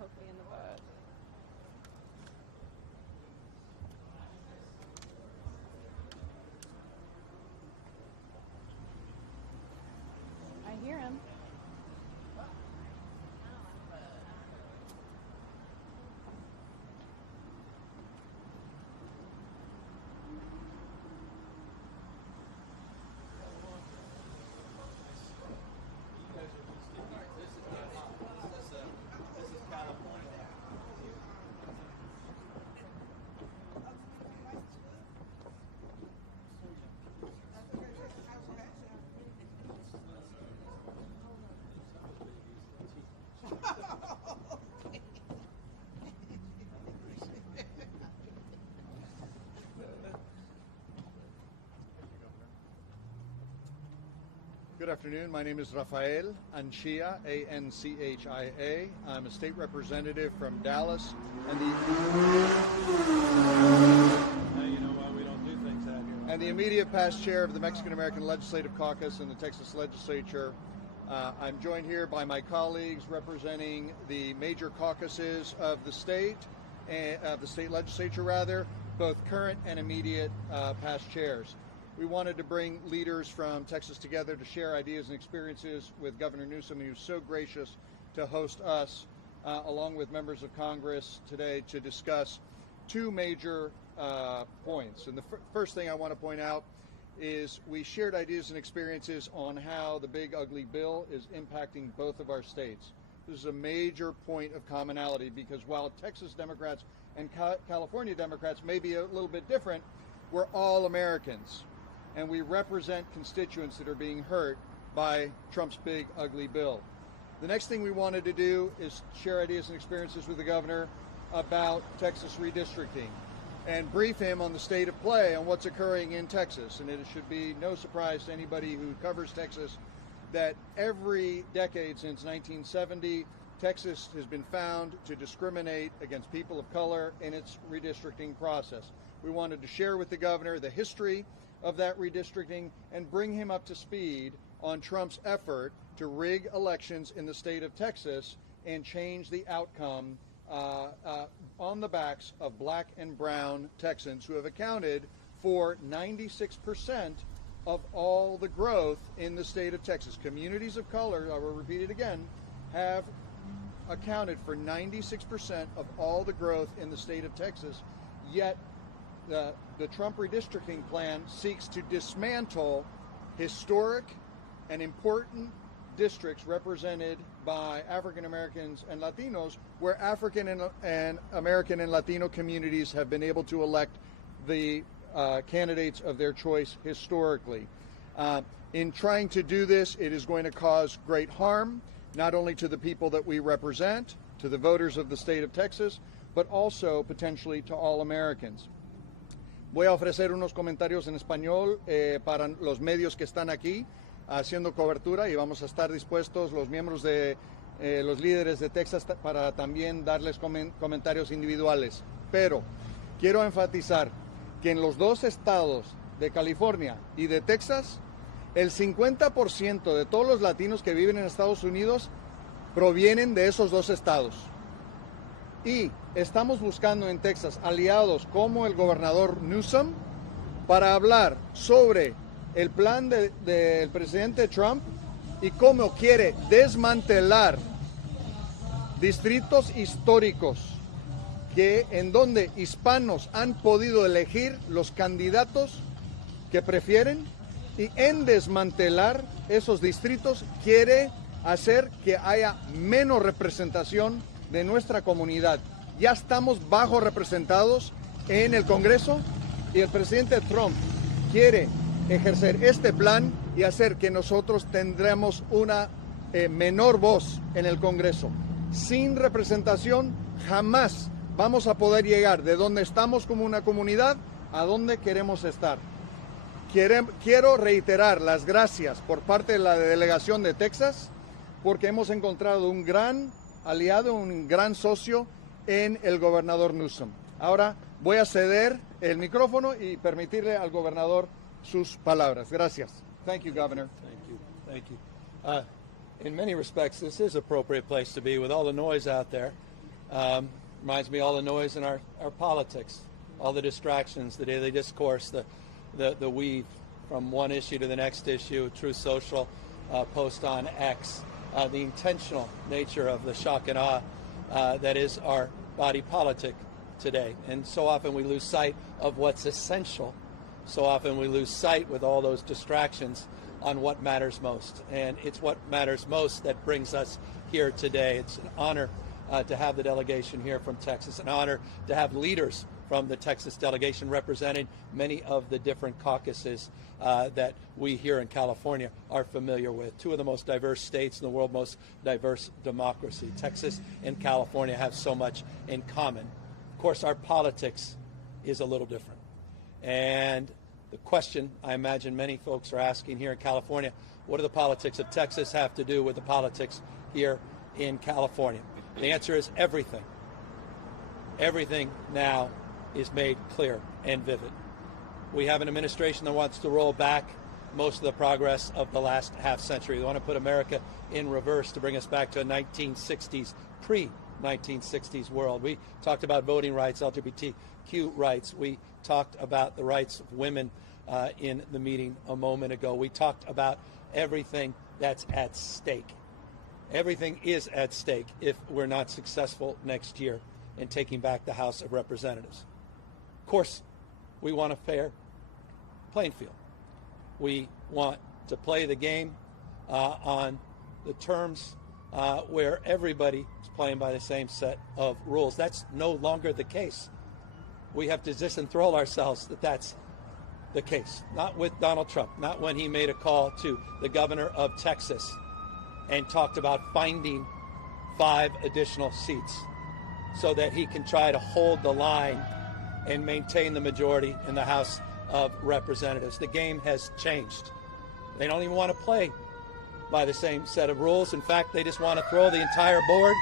poke me in the butt. I hear him. Good afternoon. My name is Rafael Anchia, A-N-C-H-I-A. I'm a state representative from Dallas and the immediate past chair of the Mexican-American Legislative Caucus in the Texas Legislature. I'm joined here by my colleagues representing the major caucuses of the state legislature rather, both current and immediate past chairs. We wanted to bring leaders from Texas together to share ideas and experiences with Governor Newsom, who's so gracious to host us, along with members of Congress today, to discuss two major points. And the first thing I want to point out is we shared ideas and experiences on how the big ugly bill is impacting both of our states. This is a major point of commonality because while Texas Democrats and California Democrats may be a little bit different, we're all Americans. And we represent constituents that are being hurt by Trump's big, ugly bill. The next thing we wanted to do is share ideas and experiences with the governor about Texas redistricting and brief him on the state of play on what's occurring in Texas. And it should be no surprise to anybody who covers Texas that every decade since 1970, Texas has been found to discriminate against people of color in its redistricting process. We wanted to share with the governor the history of that redistricting and bring him up to speed on Trump's effort to rig elections in the state of Texas and change the outcome on the backs of black and brown Texans who have accounted for 96% of all the growth in the state of Texas. Communities of color, I will repeat it again, have accounted for 96% of all the growth in the state of Texas, yet the Trump redistricting plan seeks to dismantle historic and important districts represented by African Americans and Latinos, where African and American and Latino communities have been able to elect the candidates of their choice historically. In trying to do this, it is going to cause great harm, not only to the people that we represent, to the voters of the state of Texas, but also potentially to all Americans. Voy a ofrecer unos comentarios en español para los medios que están aquí haciendo cobertura y vamos a estar dispuestos los miembros de los líderes de Texas para también darles comentarios individuales. Pero quiero enfatizar que en los dos estados de California y de Texas, el 50% de todos los latinos que viven en Estados Unidos provienen de esos dos estados. Y estamos buscando en Texas aliados como el gobernador Newsom para hablar sobre el plan del presidente Trump y cómo quiere desmantelar distritos históricos en donde hispanos han podido elegir los candidatos que prefieren, y en desmantelar esos distritos quiere hacer que haya menos representación de nuestra comunidad. Ya estamos bajo representados en el Congreso y el presidente Trump quiere ejercer este plan y hacer que nosotros tendremos una menor voz en el Congreso. Sin representación jamás vamos a poder llegar de donde estamos como una comunidad a donde queremos estar. Quiero reiterar las gracias por parte de la delegación de Texas porque hemos encontrado un gran aliado, un gran socio en el gobernador Newsom. Ahora voy a ceder el micrófono y permitirle al gobernador sus palabras. Gracias. Thank you, Governor. Thank you. In many respects, this is an appropriate place to be with all the noise out there. Reminds me of all the noise in our politics, all the distractions, the daily discourse, the weave from one issue to the next issue, Truth Social, post on X, the intentional nature of the shock and awe that is our body politic today. And so often we lose sight of what's essential. So often we lose sight with all those distractions on what matters most. And it's what matters most that brings us here today. It's an honor to have the delegation here from Texas, an honor to have leaders from the Texas delegation representing many of the different caucuses that we here in California are familiar with. Two of the most diverse states in the world, most diverse democracy. Texas and California have so much in common. Of course, our politics is a little different. And the question I imagine many folks are asking here in California, what do the politics of Texas have to do with the politics here in California? The answer is everything. Everything now is made clear and vivid. We have an administration that wants to roll back most of the progress of the last half century. They want to put America in reverse to bring us back to a 1960s, pre-1960s world. We talked about voting rights, LGBTQ rights. We talked about the rights of women in the meeting a moment ago. We talked about everything that's at stake. Everything is at stake if we're not successful next year in taking back the House of Representatives. Of course, we want a fair playing field. We want to play the game on the terms where everybody is playing by the same set of rules. That's no longer the case. We have to disenthrall ourselves that that's the case. Not with Donald Trump, not when he made a call to the governor of Texas and talked about finding 5 additional seats so that he can try to hold the line and maintain the majority in the House of Representatives. The game has changed. They don't even want to play by the same set of rules. In fact, they just want to throw the entire board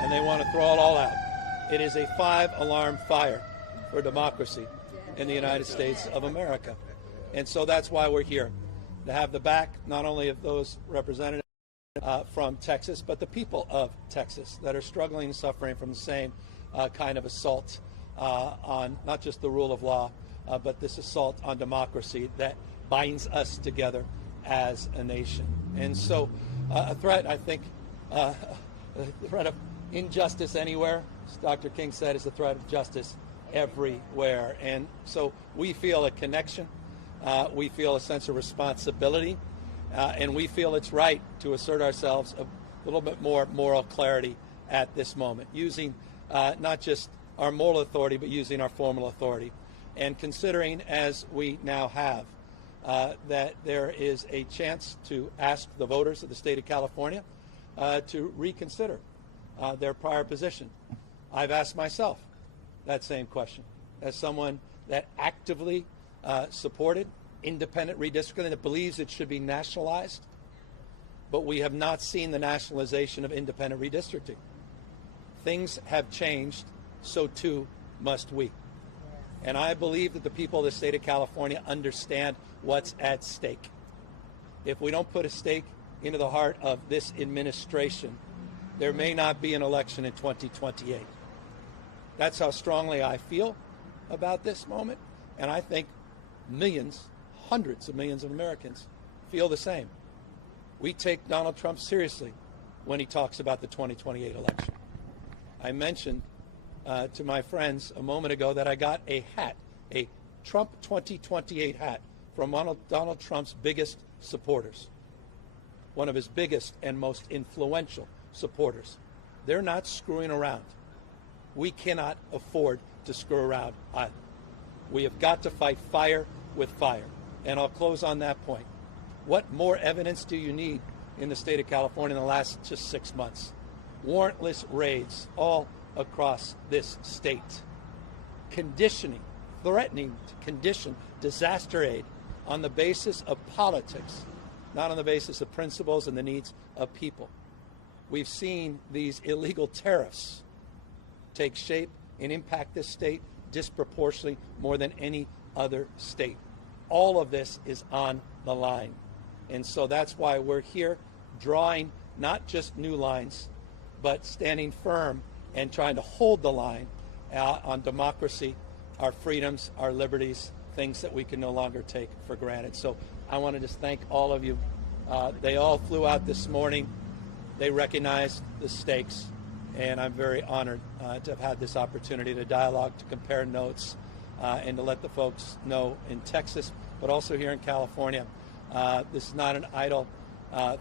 and they want to throw it all out. It is a 5-alarm fire for democracy in the United States of America. And so that's why we're here, to have the back not only of those representatives from Texas, but the people of Texas that are struggling and suffering from the same kind of assault on not just the rule of law, but this assault on democracy that binds us together as a nation. And so a threat, I think, the threat of injustice anywhere, as Dr. King said, is the threat of justice everywhere. And so we feel a connection. We feel a sense of responsibility. And we feel it's right to assert ourselves a little bit more moral clarity at this moment, using not just our moral authority, but using our formal authority. And considering, as we now have, that there is a chance to ask the voters of the state of California to reconsider their prior position. I've asked myself that same question as someone that actively supported independent redistricting, that believes it should be nationalized, but we have not seen the nationalization of independent redistricting. Things have changed, so too must we. And I believe that the people of the state of California understand what's at stake. If we don't put a stake into the heart of this administration, there may not be an election in 2028. That's how strongly I feel about this moment, and I think millions, hundreds of millions of Americans feel the same. We take Donald Trump seriously when he talks about the 2028 election. I mentioned to my friends a moment ago that I got a hat, a Trump 2028 hat from one of Donald Trump's biggest supporters, one of his biggest and most influential supporters. They're not screwing around. We cannot afford to screw around either. We have got to fight fire with fire. And I'll close on that point. What more evidence do you need in the state of California in the last just 6 months? Warrantless raids all across this state. Conditioning, threatening to condition disaster aid on the basis of politics, not on the basis of principles and the needs of people. We've seen these illegal tariffs take shape and impact this state disproportionately more than any other state. All of this is on the line. And so that's why we're here drawing not just new lines, but standing firm and trying to hold the line on democracy, our freedoms, our liberties, things that we can no longer take for granted. So I want to just thank all of you. They all flew out this morning. They recognized the stakes, and I'm very honored to have had this opportunity to dialogue, to compare notes, and to let the folks know in Texas, but also here in California, this is not an idle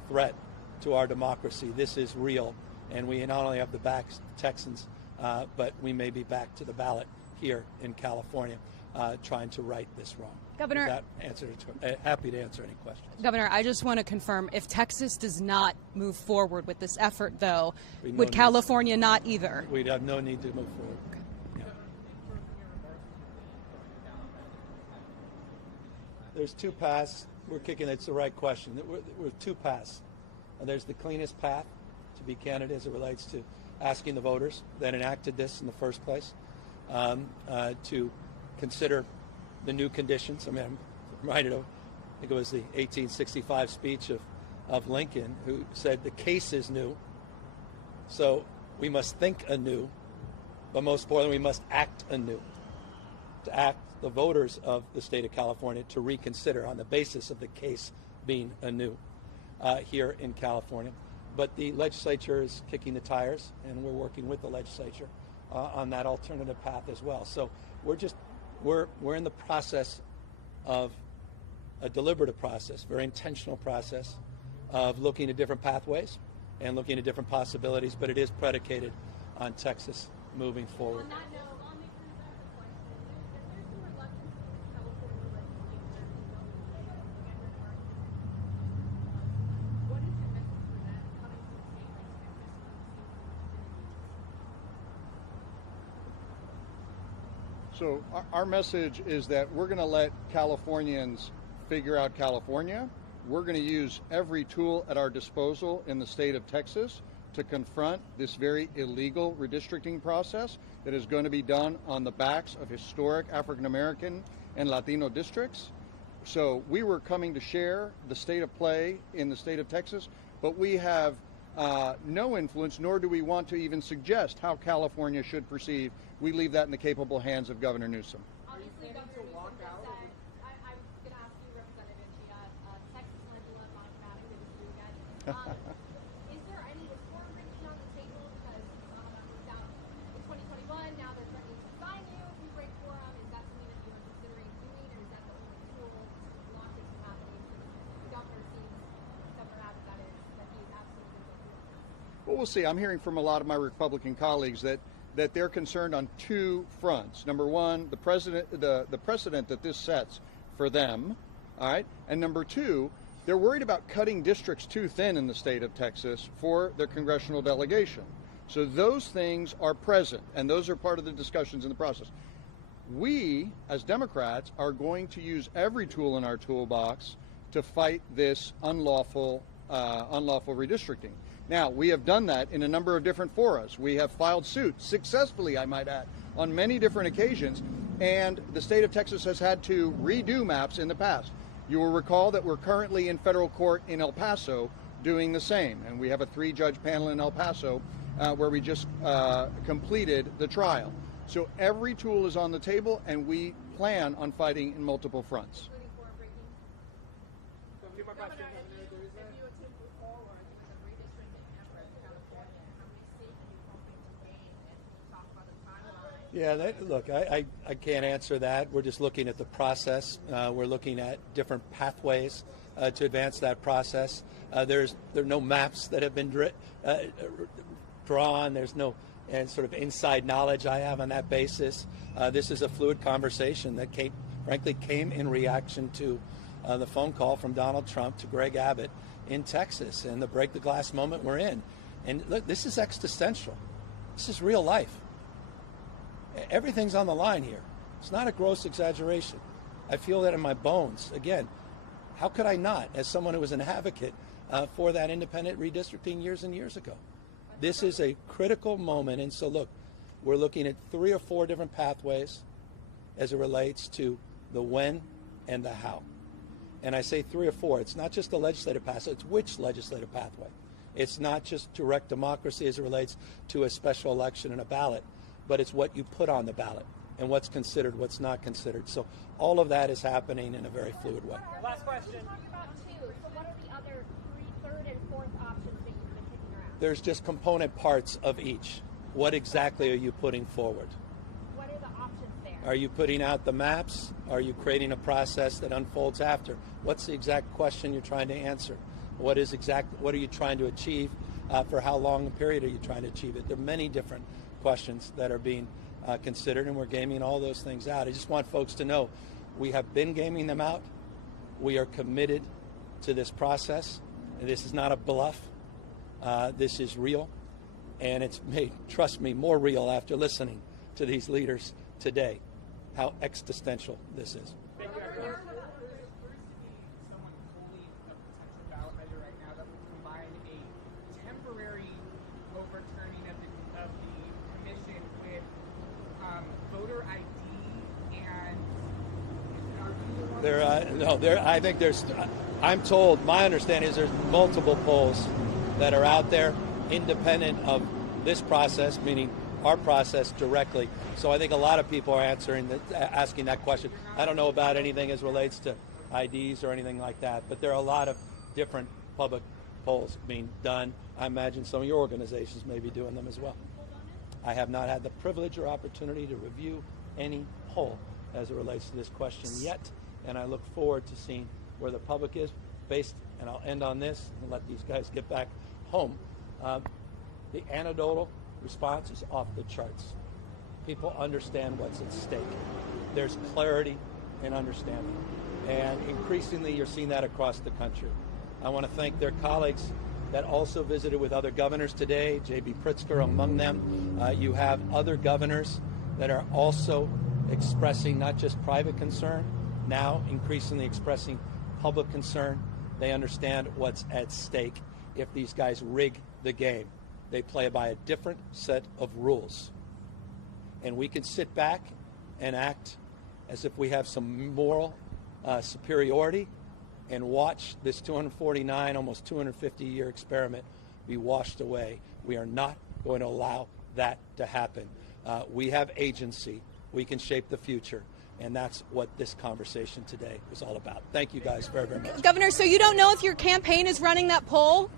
threat to our democracy. This is real, and we not only have the back Texans, but we may be back to the ballot here in California trying to right this wrong. Governor, that answer, happy to answer any questions. Governor, I just want to confirm, if Texas does not move forward with this effort, though, would need- California not either? We'd have no need to move forward. Okay. Yeah. There's two paths. We're kicking, it's the right question. We're two paths. There's the cleanest path to be candidate as it relates to asking the voters that enacted this in the first place to consider the new conditions. I mean, I'm reminded of, I think it was the 1865 speech of Lincoln, who said the case is new, so we must think anew, but most importantly, we must act anew. To act the voters of the state of California to reconsider on the basis of the case being anew here in California. But the legislature is kicking the tires, and we're working with the legislature on that alternative path as well. So we're in the process of a deliberative process, very intentional process of looking at different pathways and looking at different possibilities, but it is predicated on Texas moving forward. On that note, lawmakers have a question. There's some reluctance from the California legislature to go with standard argument. What is your message for them coming to a state like Texas where we've seen so much So our message is that we're going to let Californians figure out California. We're going to use every tool at our disposal in the state of Texas to confront this very illegal redistricting process that is going to be done on the backs of historic African American and Latino districts. So we were coming to share the state of play in the state of Texas, but we have no influence, nor do we want to even suggest how California should proceed. We leave that in the capable hands of Governor Newsom. Obviously, Governor Newsom just said, I was going to ask you, Representative Chia, Texas Legislature on that, good to see you again. Is there any reform reaching on the table? Because that worked out in 2021, now they're threatening to fine you if you break quorum. Is that something that you are considering doing, or is that the only tool to block this from happening? The governor seems, Governor Abbott, that is, that he is absolutely going to do it. Well, we'll see. I'm hearing from a lot of my Republican colleagues that they're concerned on two fronts. Number one, the precedent that this sets for them, all right? And number two, they're worried about cutting districts too thin in the state of Texas for their congressional delegation. So those things are present, and those are part of the discussions in the process. We, as Democrats, are going to use every tool in our toolbox to fight this unlawful redistricting. Now, we have done that in a number of different forums. We have filed suit successfully, I might add, on many different occasions, and the state of Texas has had to redo maps in the past. You will recall that we're currently in federal court in El Paso doing the same, and we have a 3-judge panel in El Paso where we just completed the trial. So every tool is on the table, and we plan on fighting in multiple fronts. Including quorum breaking? Governor, if you attempt to move forward with a redistricting effort in California, how many states are you hoping to gain, and can you talk about the timeline? Yeah, look, I can't answer that. We're just looking at the process. We're looking at different pathways to advance that process. There are no maps that have been drawn. There's no sort of inside knowledge I have on that basis. This is a fluid conversation that frankly came in reaction to the phone call from Donald Trump to Greg Abbott in Texas and the break the glass moment we're in. And look, this is existential. This is real life. Everything's on the line here. It's not a gross exaggeration. I feel that in my bones. Again, how could I not, as someone who was an advocate for that independent redistricting years and years ago? This is a critical moment. And so, look, we're looking at 3 or 4 different pathways as it relates to the when and the how. And I say 3 or 4. It's not just the legislative pathway. It's which legislative pathway. It's not just direct democracy as it relates to a special election and a ballot, but it's what you put on the ballot and what's considered, what's not considered. So all of that is happening in a very fluid way. Last question. You talked about 2. So what are the other 3rd and 4th options that you've been kicking around? There's just component parts of each. What exactly are you putting forward? What are the options there? Are you putting out the maps? Are you creating a process that unfolds after? What's the exact question you're trying to answer? What are you trying to achieve? For how long a period are you trying to achieve it? There are many different questions that are being considered, and we're gaming all those things out. I just want folks to know we have been gaming them out. We are committed to this process. This is not a bluff. This is real, and it's made, trust me, more real after listening to these leaders today, how existential this is. Thank you, everyone. There seems to be someone holding a potential ballot measure right now that would combine a temporary overturning of the commission with voter ID and I think there's, I'm told, my understanding is there's multiple polls that are out there independent of this process, meaning our process directly. So I think a lot of people are asking that question. I don't know about anything as relates to IDs or anything like that, but there are a lot of different public polls being done. I imagine some of your organizations may be doing them as well. I have not had the privilege or opportunity to review any poll as it relates to this question yet, and I look forward to seeing where the public is based, and I'll end on this and let these guys get back home. The anecdotal response is off the charts. People understand what's at stake. There's clarity and understanding, and increasingly you're seeing that across the country. I want to thank their colleagues that also visited with other governors today, J.B. Pritzker among them. You have other governors that are also expressing not just private concern, now increasingly expressing public concern. They understand what's at stake if these guys rig the game. They play by a different set of rules. And we can sit back and act as if we have some moral superiority and watch this 249, almost 250-year experiment be washed away. We are not going to allow that to happen. We have agency. We can shape the future. And that's what this conversation today was all about. Thank you guys very, very much. Governor, so you don't know if your campaign is running that poll?